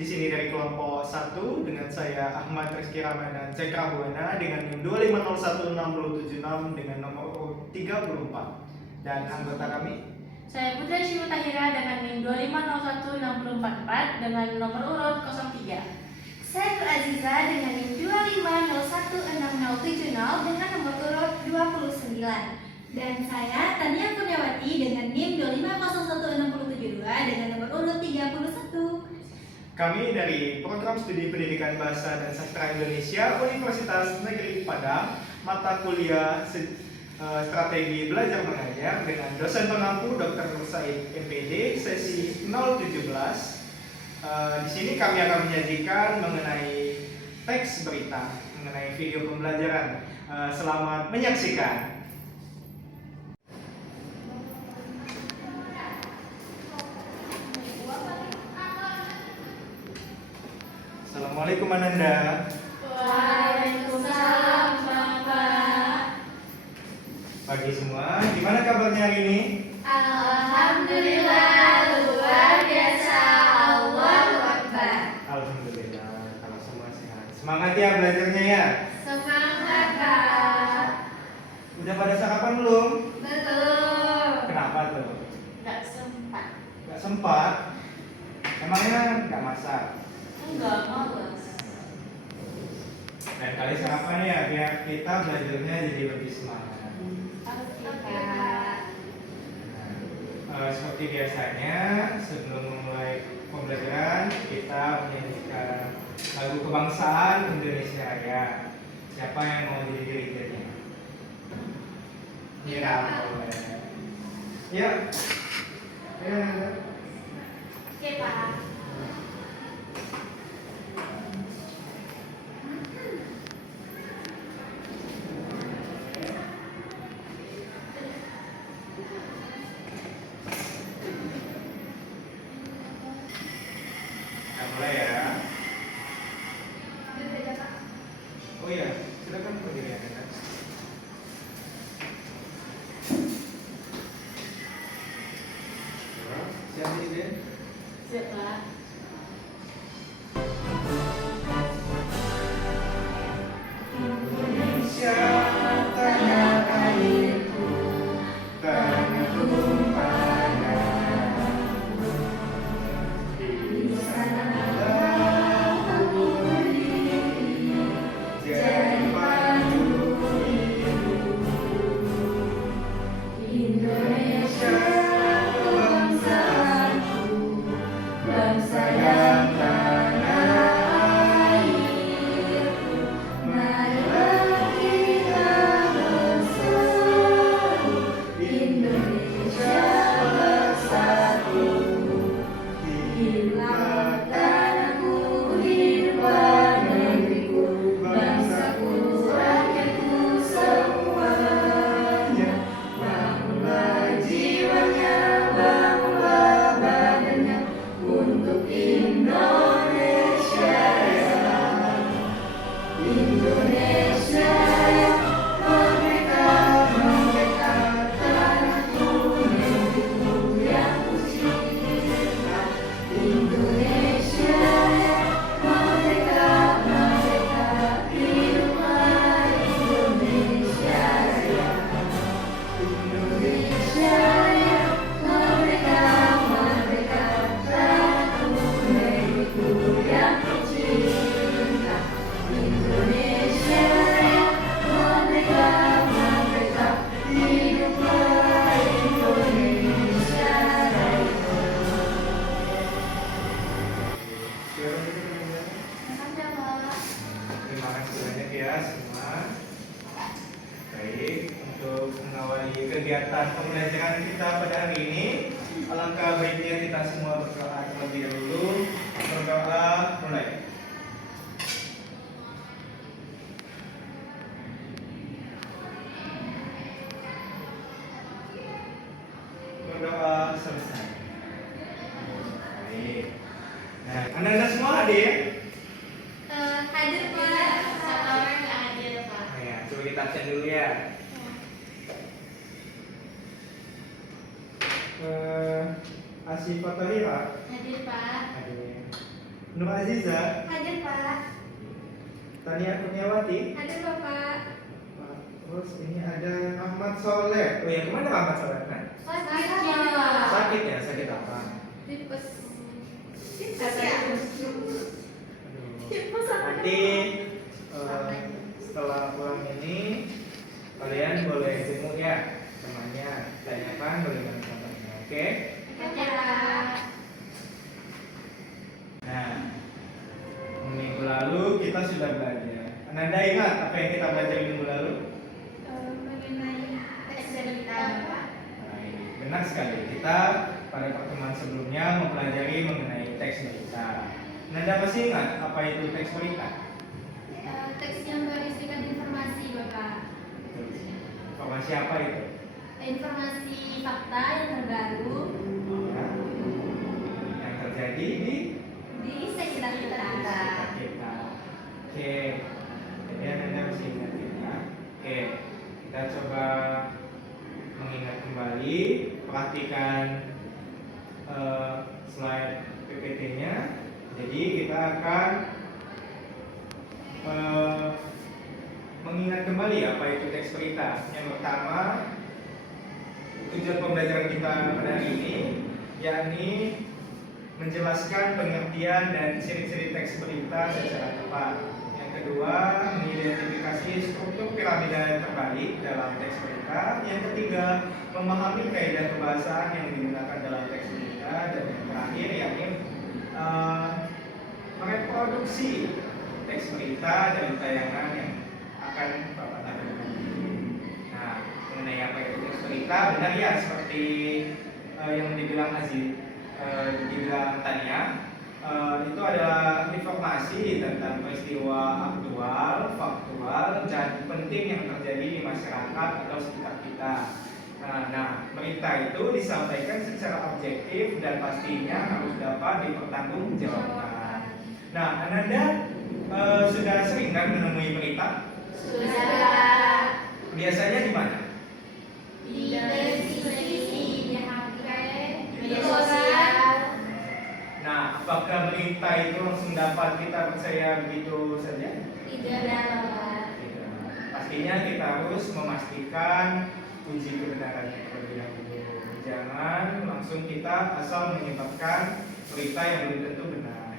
di sini dari kelompok 1 dengan saya Ahmad Rizky Ramadan Cekra Buana dengan NIM 2501676 dengan nomor urut 34. Dan anggota kami Saya Putri Syutahira dengan NIM 2501644 dengan nomor urut 03. Saya Nur Aziza dengan NIM 2501670 dengan nomor urut 29. Dan saya Tania Kurniawati dengan NIM 2501672 dengan nomor urut 31. Kami dari Program Studi Pendidikan Bahasa dan Sastra Indonesia Universitas Negeri Padang, mata kuliah Strategi Belajar Mengajar dengan dosen pengampu Dr. Nur Said MPD sesi 017. Di sini kami akan menyajikan mengenai teks berita, mengenai video pembelajaran. Selamat menyaksikan. Assalamualaikum Ananda. Waalaikumsalam Bapak. Pagi semua, gimana kabarnya hari ini? Alhamdulillah, luar biasa. Allahu Akbar. Alhamdulillah, kalau semua sehat. Semangat ya belajarnya ya. Semangat, Kak. Udah pada sarapan belum? Belum. Kenapa tuh? Nggak sempat. Gak sempat? Emangnya gak masak? Enggak, males. Lain kali sarapan ya, biar kita belajarnya jadi lebih semangat. Oke, Kak. Seperti biasanya, sebelum memulai pembelajaran, kita menyanyikan lagu kebangsaan Indonesia Raya. Siapa yang mau jadi dirijennya? Ya, boleh. Ya. Ya. Oke, Pak. Kita mulai ya. Oh iya, silakan berdiri Anda. Siap ini. Siap, Pak. Indonesia tanah airku, tanah tumpahanku. Di sanalah aku berdiri, jadi pandu hidupku. Indonesia bangsaku, bangsa dan tanah airku. Marilah kita bersatu, Indonesia bersatu. Hiduplah tanahku, hiduplah negeriku, bangsaku, rakyatku semuanya. Bangunlah jiwanya, bangunlah badannya untuk Indonesia ya. Indonesia ya, merdeka, merdeka, tanahku, negeriku yang kucinta. Indonesia ya, merdeka, merdeka, hiduplah Indonesia ya. Indonesia ya, merdeka, merdeka, tanahku, negeriku yang kucinta. Indonesia ya, merdeka, merdeka, hiduplah Indonesia Raya. Ada, Pak. Terima kasih banyak ya semua. Baik, untuk mengawali kegiatan pembelajaran kita pada hari ini, alangkah baiknya kita semua berdoa terlebih dahulu. Berdoa mulai. Berdoa selesai. Baik. Nah, Anda semua hadir? Hadir, Pak. Satu orang nggak hadir, Pak. Nah, ya, coba kita absen dulu ya. Asif Fatahira Hadir, Pak. hadir. Nur Aziza, Hadir Pak. Tania Kurniawati. Hadir Bapak. Terus ini ada Ahmad Soleh. Oh ya, kemana Ahmad Soleh? Nah, sakit ya, sakit apa? Tipes. Aduh. Nanti setelah pulang ini kalian boleh jenguk ya temannya, tanyakan bagaimana kabarnya, oke? Nah, minggu lalu kita sudah belajar. Ananda ingat apa yang kita belajar minggu lalu? Mengenai tes cerita. Baik, benar sekali. Kita pada pertemuan sebelumnya mempelajari mengenai teks berita. Ananda masih ingat apa itu teks berita? Teks yang berisikan informasi Bapak. Informasi apa itu? Informasi fakta yang terbaru Ya, yang terjadi di sekitar kita. sekitar kita. Oke, jadi Ananda masih ingat ya? Oke, kita coba mengingat kembali, perhatikan slide PPT-nya. Jadi kita akan mengingat kembali apa itu teks berita. Yang pertama, tujuan pembelajaran kita pada hari ini yakni menjelaskan pengertian dan ciri-ciri teks berita secara tepat. Yang kedua, mengidentifikasi struktur piramida yang terbalik dalam teks berita. Yang ketiga, memahami kaidah kebahasaan yang digunakan dalam teks berita. Dan yang terakhir yakni mereproduksi teks berita dari tayangan yang akan Bapak tampilkan. Nah, mengenai apa itu teks berita, benar ya seperti yang dibilang dibilang Tania, itu adalah informasi tentang peristiwa aktual, faktual, dan penting yang terjadi di masyarakat atau sekitar kita. Nah, berita itu disampaikan secara objektif dan pastinya harus dapat dipertanggungjawabkan. Nah, Ananda sudah sering kan menemui berita? Sudah. Biasanya di mana? Di televisi, di HP, Media sosial. Nah, apakah berita itu langsung dapat kita percaya begitu saja? Tidak. Tidak. Pastinya kita harus memastikan uji kebenarannya terlebih dahulu. Jangan langsung kita asal menyebarkan berita yang belum tentu benar.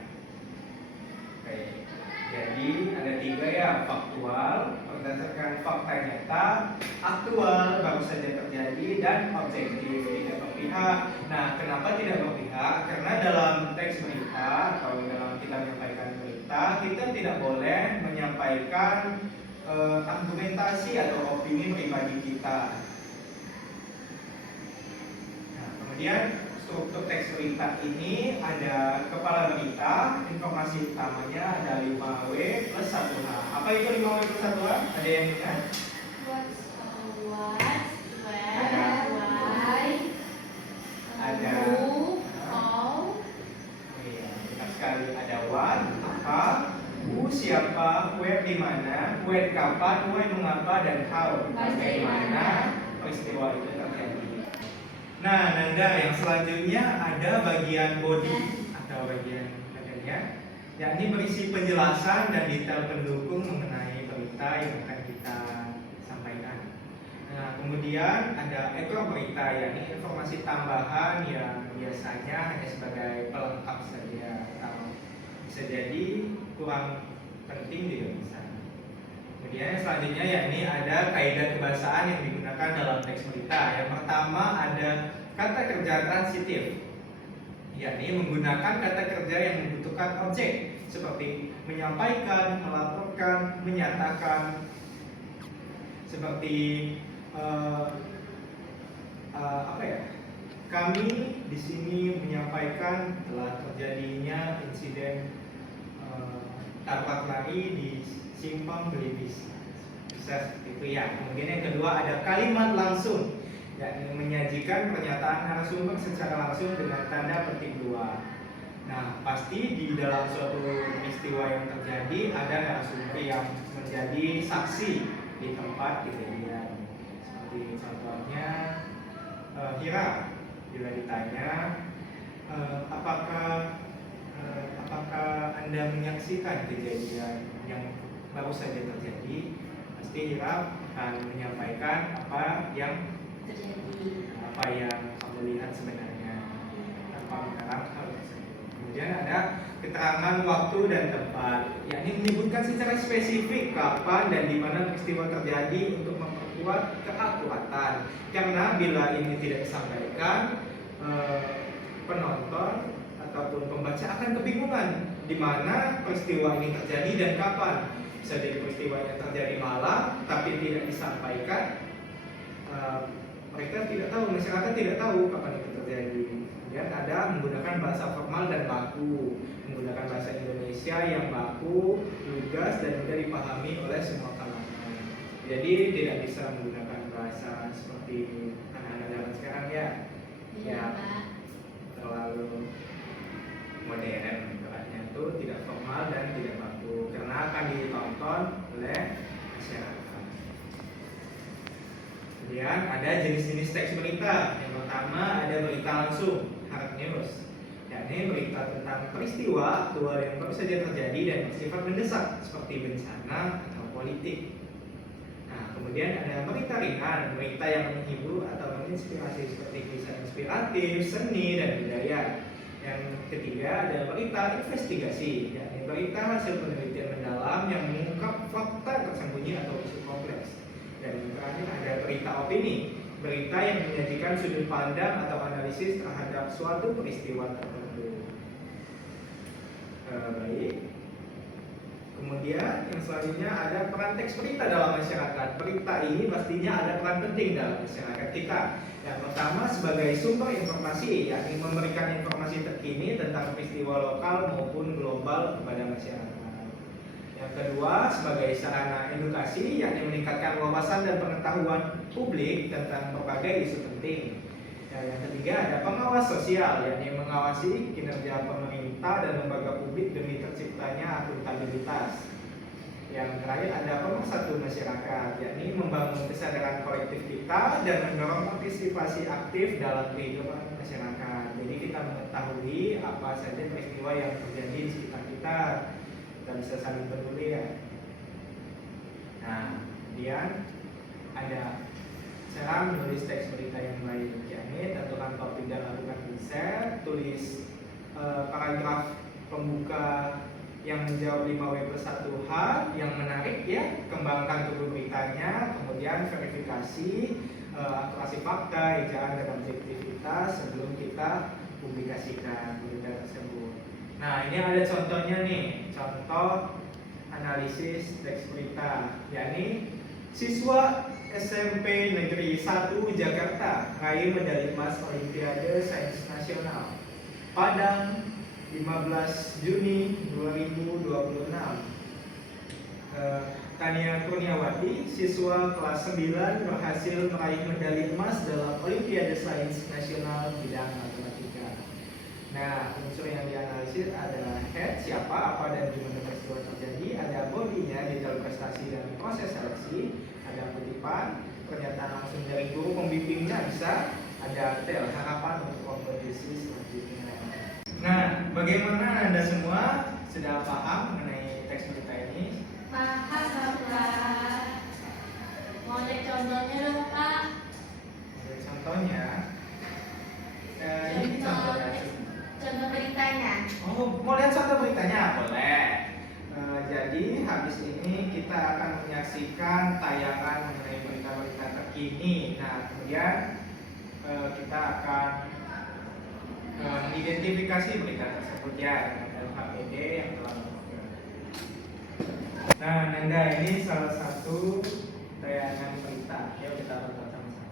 Oke. Jadi ada tiga ya, faktual berdasarkan fakta nyata, aktual baru saja terjadi, dan objektif tidak berpihak. Nah, kenapa tidak berpihak? Karena dalam teks berita atau dalam kita menyampaikan berita, kita tidak boleh menyampaikan argumentasi atau opini pribadi kita. Nah, kemudian struktur teks berita ini ada kepala berita, informasi utamanya ada 5W plus 1H. Apa itu 5W plus 1H? Ada yang ingat? Ada. Iya, benar sekali. Ada what, apa, who, siapa, where di mana, when kapan, why mengapa, dan how bagaimana peristiwa itu terjadi. Nah, Nanda, yang selanjutnya ada bagian body atau bagian badannya, yakni berisi penjelasan dan detail pendukung mengenai berita yang akan kita sampaikan. Nah, kemudian ada ekor berita, yakni informasi tambahan yang biasanya hanya sebagai pelengkap saja atau bisa jadi kurang penting juga bisa. Kemudian yang selanjutnya yakni ada kaidah kebahasaan yang digunakan dalam teks berita. Yang pertama ada kata kerja transitif, yakni menggunakan kata kerja yang membutuhkan objek seperti menyampaikan, melaporkan, menyatakan. Seperti apa ya? Kami di sini menyampaikan telah terjadinya insiden tabrak lari di Simpang Belibis. Bisa seperti itu ya. Kemudian yang kedua ada kalimat langsung, yakni menyajikan pernyataan narasumber secara langsung dengan tanda petik dua. Nah, pasti di dalam suatu peristiwa yang terjadi ada narasumber yang menjadi saksi di tempat kejadian. Seperti contohnya Hira bila ditanya apakah apakah Anda menyaksikan kejadian yang baru saja terjadi? Pasti Ira akan menyampaikan apa yang kamu lihat sebenarnya tanpa mengarang hal tersebut. Kemudian ada keterangan waktu dan tempat, yakni menyebutkan secara spesifik kapan dan di mana peristiwa terjadi untuk memperkuat keakuratan. Karena bila ini tidak disampaikan, penonton ataupun pembaca akan kebingungan di mana peristiwa ini terjadi dan kapan. Bisa jadi peristiwa yang terjadi malam tapi tidak disampaikan. Mereka tidak tahu, masyarakat tidak tahu kapan itu terjadi. Kemudian ada menggunakan bahasa formal dan baku, menggunakan bahasa Indonesia yang baku, lugas dan mudah dipahami oleh semua kalangan. Jadi tidak bisa menggunakan bahasa seperti anak-anak zaman sekarang ya. Iya, Pak. Terlalu modern, ibaratnya itu tidak formal dan tidak baku karena akan ditonton oleh masyarakat. Kemudian ada jenis-jenis teks berita. Yang pertama ada berita langsung, hard news, yakni berita tentang peristiwa aktual yang baru saja terjadi dan bersifat mendesak seperti bencana atau politik. Nah, kemudian ada berita ringan, berita yang menghibur atau menginspirasi seperti kisah inspiratif, seni dan budaya. Yang ketiga ada berita investigasi, yakni berita hasil penelitian mendalam yang mengungkap fakta tersembunyi atau isu kompleks. Dan yang terakhir ada berita opini, berita yang menyajikan sudut pandang atau analisis terhadap suatu peristiwa tertentu. Baik. Kemudian yang selanjutnya ada peran teks berita dalam masyarakat. Berita ini pastinya ada peran penting dalam masyarakat kita. Yang pertama sebagai sumber informasi, yakni memberikan informasi terkini tentang peristiwa lokal maupun global kepada masyarakat. Yang kedua sebagai sarana edukasi, yakni meningkatkan wawasan dan pengetahuan publik tentang berbagai isu penting. Yang ketiga ada pengawas sosial, yakni mengawasi kinerja pemerintah dan lembaga publik demi terciptanya akuntabilitas. Yang terakhir ada pemersatu masyarakat, yakni membangun kesadaran kolektif kita dan mendorong partisipasi aktif dalam kehidupan masyarakat. Jadi kita mengetahui apa saja peristiwa yang terjadi di sekitar kita bisa saling peduli ya. Nah, kemudian ada cara menulis teks berita yang baik, yakni tentukan topik dan lakukan riset, tulis paragraf pembuka yang menjawab 5W+1H yang menarik ya, kembangkan tubuh beritanya, kemudian verifikasi akurasi fakta, ejaan dan objektivitas sebelum kita publikasikan berita tersebut. Nah, ini ada contohnya nih, contoh analisis teks berita, yakni siswa SMP Negeri 1 Jakarta raih medali emas Olimpiade Sains Nasional Padang 15 Juni 2026. Tania Kurniawati, siswa kelas 9 berhasil meraih medali emas dalam Olimpiade Sains Nasional bidang matematika. Nah, unsur yang dianalisis adalah head, siapa, apa, dan di mana peristiwa terjadi. Ada bodinya, detail prestasi dan proses seleksi. Ada kutipan, pernyataan langsung dari guru pembimbingnya bisa. Ada tail, harapan untuk kompetisi selanjutnya. Nah, bagaimana Anda semua sudah paham mengenai teks berita ini? Paham, Pak. Mau lihat contohnya dong, Pak. Ada contohnya. Ini contohnya. Contoh beritanya. Oh, mau lihat contoh beritanya? Boleh. Jadi habis ini kita akan menyaksikan tayangan mengenai berita-berita terkini. Nah, kemudian kita akan mengidentifikasi berita tersebut ya dengan LHPD yang telah dilakukan. Nah, Nanda, ini salah satu tayangan berita. Yuk kita tonton sama-sama.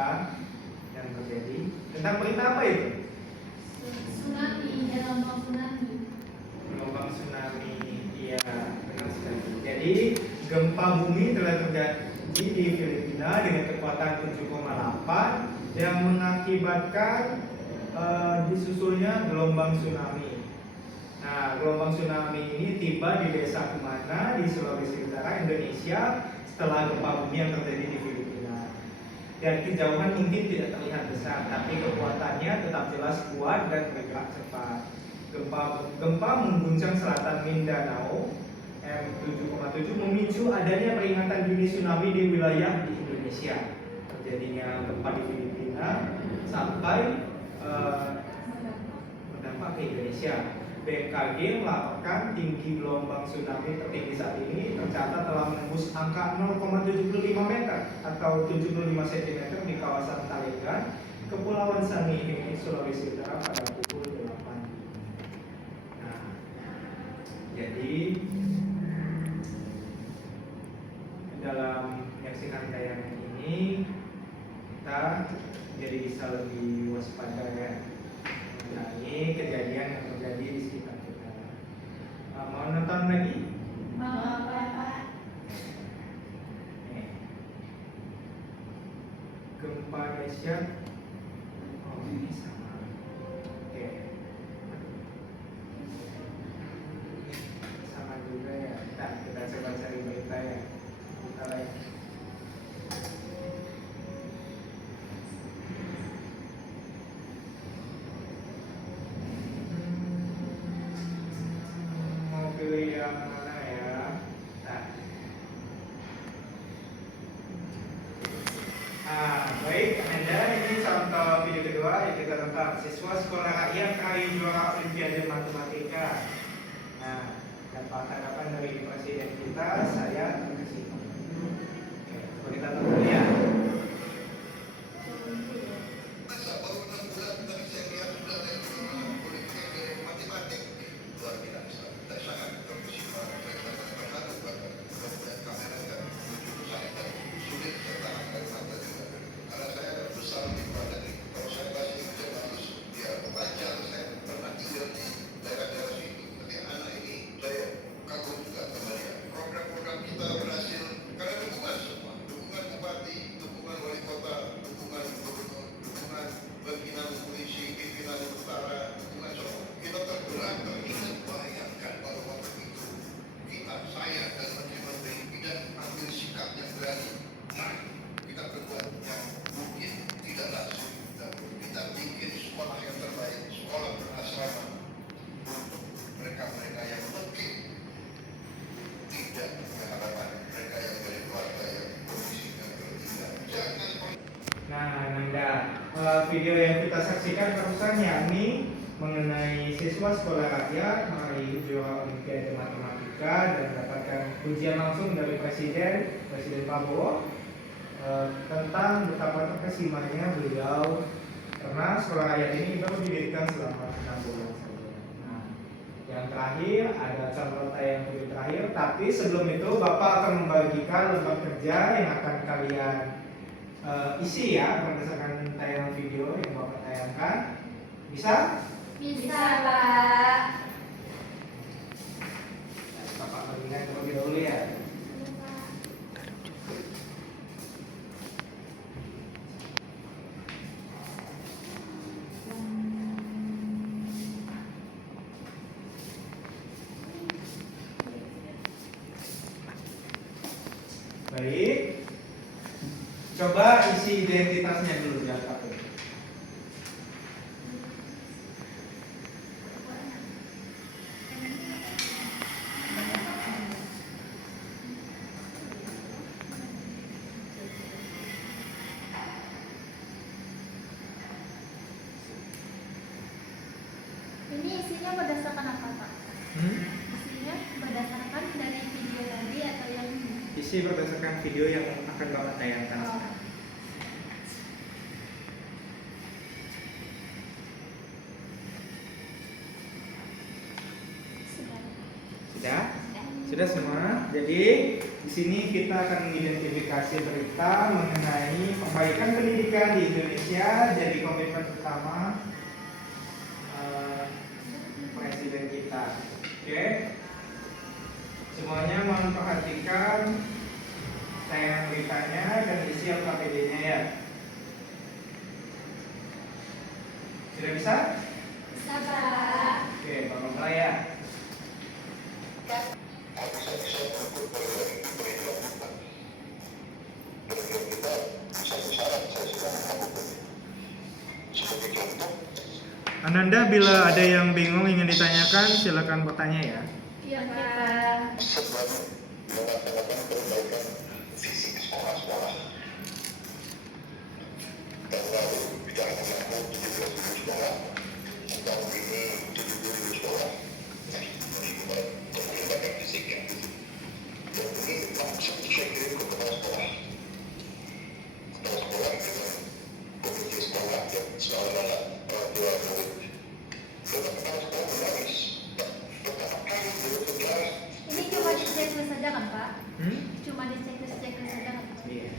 apa yang terjadi? Tentang berita apa itu? Tsunami, gelombang tsunami. Gelombang tsunami. Iya, benar sekali. Jadi gempa bumi telah terjadi di Filipina dengan kekuatan 7,8 yang mengakibatkan disusulnya gelombang tsunami. Nah, gelombang tsunami ini tiba di desa Kumana di Sulawesi Utara, Indonesia setelah gempa bumi yang terjadi di Filipina. Dan kejauhan mungkin tidak terlihat besar, tapi kekuatannya tetap jelas kuat dan bergerak cepat. Gempa mengguncang selatan Mindanao M7,7 memicu adanya peringatan dini tsunami di wilayah di Indonesia. Terjadinya gempa di Filipina sampai berdampak ke Indonesia. BMKG melaporkan tinggi gelombang tsunami tertinggi saat ini tercatat telah menembus angka 0,75 meter atau 75 cm di kawasan Talegan, Kepulauan Sangihe, Sulawesi Utara pada pukul 8. Nah, jadi dalam menyaksikan tayangan ini kita jadi bisa lebih waspada ya mengenai kejadian yang terjadi di sekitar kita. Mau nonton lagi? Mau apa? Nih. Gempa dahsyat. Oh ini sama. Oke. Sama juga ya. Kita coba cari berita ya. Kita lagi. Pilih yang mana ya? Baik, Anda ini contoh video kedua yang kita tonton. Siswa sekolah rakyat raih juara Olimpiade Matematika. Nah, dapat tanggapan dari presiden kita, saya terima kasih. Oke, coba kita tonton ya. Video yang kita saksikan barusan yakni mengenai siswa sekolah rakyat meraih juara Olimpiade Matematika dan mendapatkan pujian langsung dari Presiden Prabowo tentang betapa terkesimanya beliau karena sekolah rakyat ini baru didirikan selama 6 bulan saja. Nah, yang terakhir ada contoh tayang video terakhir, tapi sebelum itu Bapak akan membagikan lembar kerja yang akan kalian isi ya berdasarkan tayangan video yang Bapak tayangkan. Bisa? Bisa, Pak. Bapak bagikan terlebih dahulu ya. Baik. Coba isi identitasnya dulu di KTP. Ini isinya berdasarkan apa, Pak? Isinya berdasarkan dari video tadi atau yang ini? Isi berdasarkan video yang akan Bapak tayangkan. Oh. Sudah? Sudah semua. Jadi di sini kita akan mengidentifikasi berita mengenai perbaikan pendidikan di Indonesia jadi komitmen utama presiden kita. Oke. Semuanya mohon perhatikan tayangan beritanya dan isi LKPD-nya ya. Sudah bisa? Bisa, Pak. Oke, Bapak mulai ya. Ananda, bila ada yang bingung ingin ditanyakan, silakan bertanya ya. Iya, Pak. Ini cuma di checklist saja kan, Pak? Hmm? Cuma di checklist saja kan, Pak? Iya.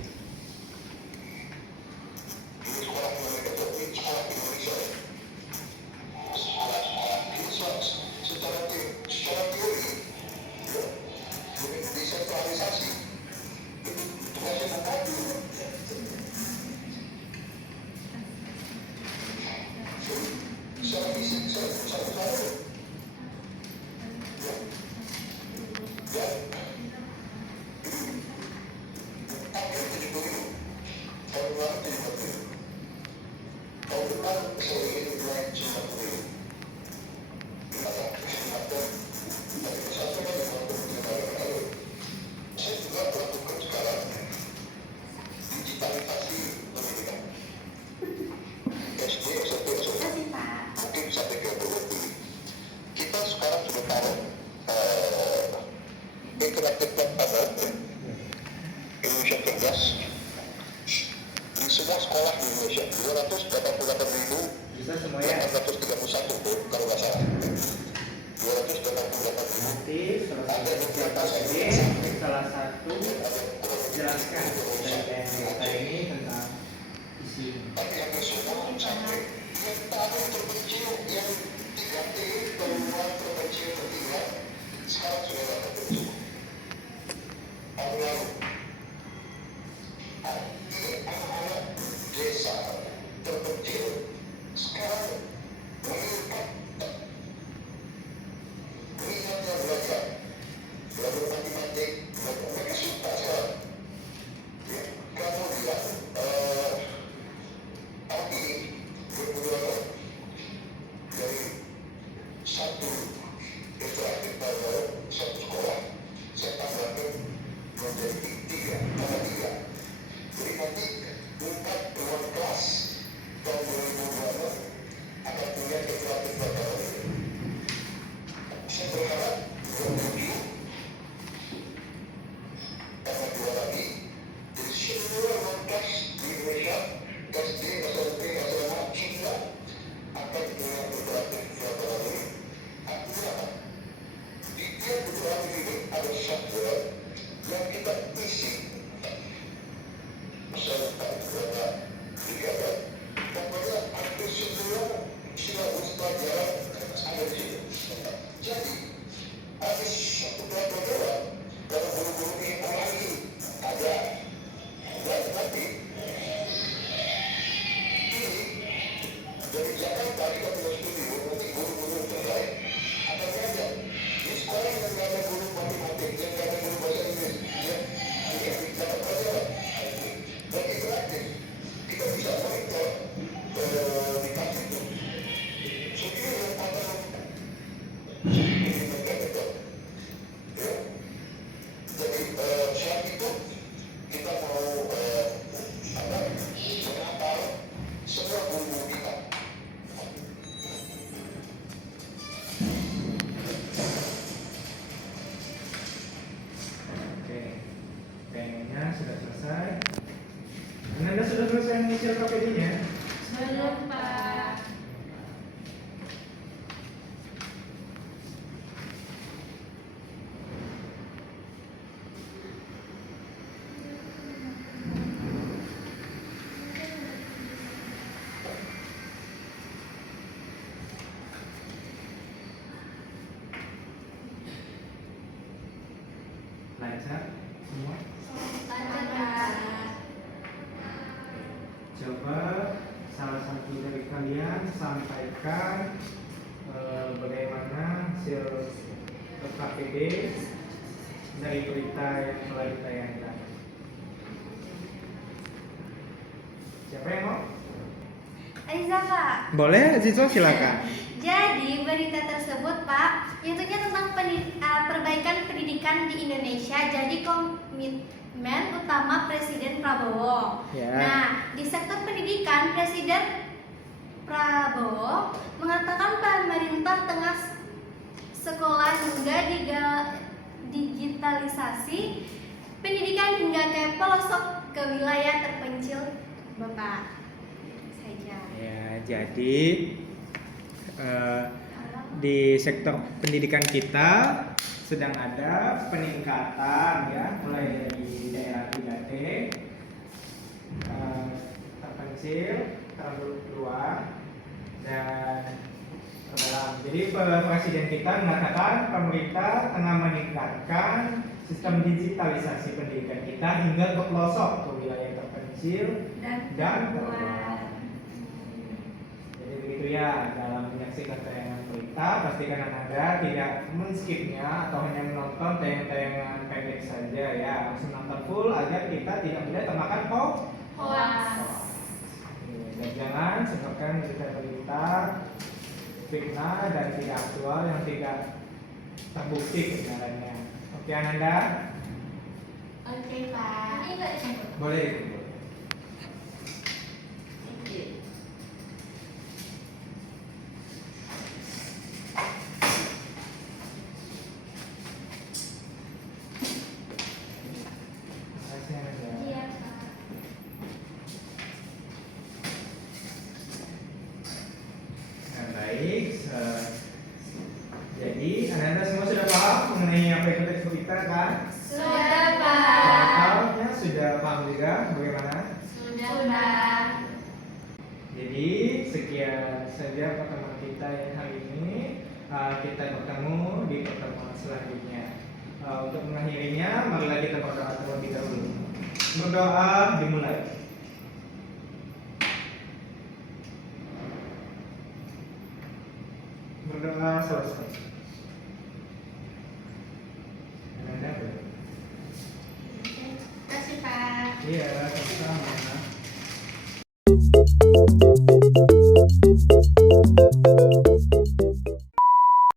Kasih, Pak. Kita sekarang sudah tahu interactive plan pada Indonesia Cerdas di semua sekolah di Indonesia 288.831 Bisa semua ya. kalau nggak salah 288.000. Nanti selesai LKPD, salah satu jelaskan dari berita ini tentang isi. Tapi yang semua sampai yang tahun terpencil yang 3T perubahan terpencil ketiga sekarang sudah tidak terpencil. Tahun lalu ini anak-anak desa terpencil sekarang meningkat minatnya belajar matematik, mereka suka sekarang. Kemudian tapi berbulan dari satu interactive pada satu sekolah lancar semua? Lancar. Coba salah satu dari kalian sampaikan bagaimana hasil KPD dari berita yang telah ditayangkan. Siapa yang mau? Aiza, Pak. Boleh, Zizwa silakan. Jadi berita tersebut, Pak, yaitu tentang perbaikan pendidikan di Indonesia. Jadi komitmen utama Presiden Prabowo. Ya. Nah, di sektor pendidikan Presiden Prabowo mengatakan pemerintah tengah sekolah hingga digitalisasi pendidikan hingga ke pelosok ke wilayah terpencil, Bapak. Saja. Ya, jadi di sektor pendidikan kita sedang ada peningkatan ya, mulai dari daerah 3T, terpencil, terluar, dan terdalam. Jadi Presiden kita mengatakan pemerintah tengah meningkatkan sistem digitalisasi pendidikan kita hingga ke pelosok, ke wilayah terpencil dan terluar. Jadi begitu ya, dalam menyaksikan tayangan berita pastikan Anda tidak men-skipnya atau hanya menonton tayangan-tayangan pendek saja ya, harus menonton full agar kita tidak mudah termakan hoax. Dan jangan sebabkan berita fitnah dan tidak aktual yang tidak terbukti kebenarannya. Oke Ananda? Oke, Pak. Boleh. Makasih Ananda. Iya, Pak. Nah, baik. Jadi Anda semua sudah paham mengenai apa itu teks berita kan? Sudah, Pak. Contohnya sudah paham juga bagaimana? Sudah, Pak. Jadi sekian saja pertemuan kita yang hari ini. Kita bertemu di pertemuan selanjutnya. Untuk mengakhirinya, marilah kita berdoa terlebih dahulu. Berdoa dimulai. Berdoa selesai. Anda boleh. Terima kasih, Pak. Iya.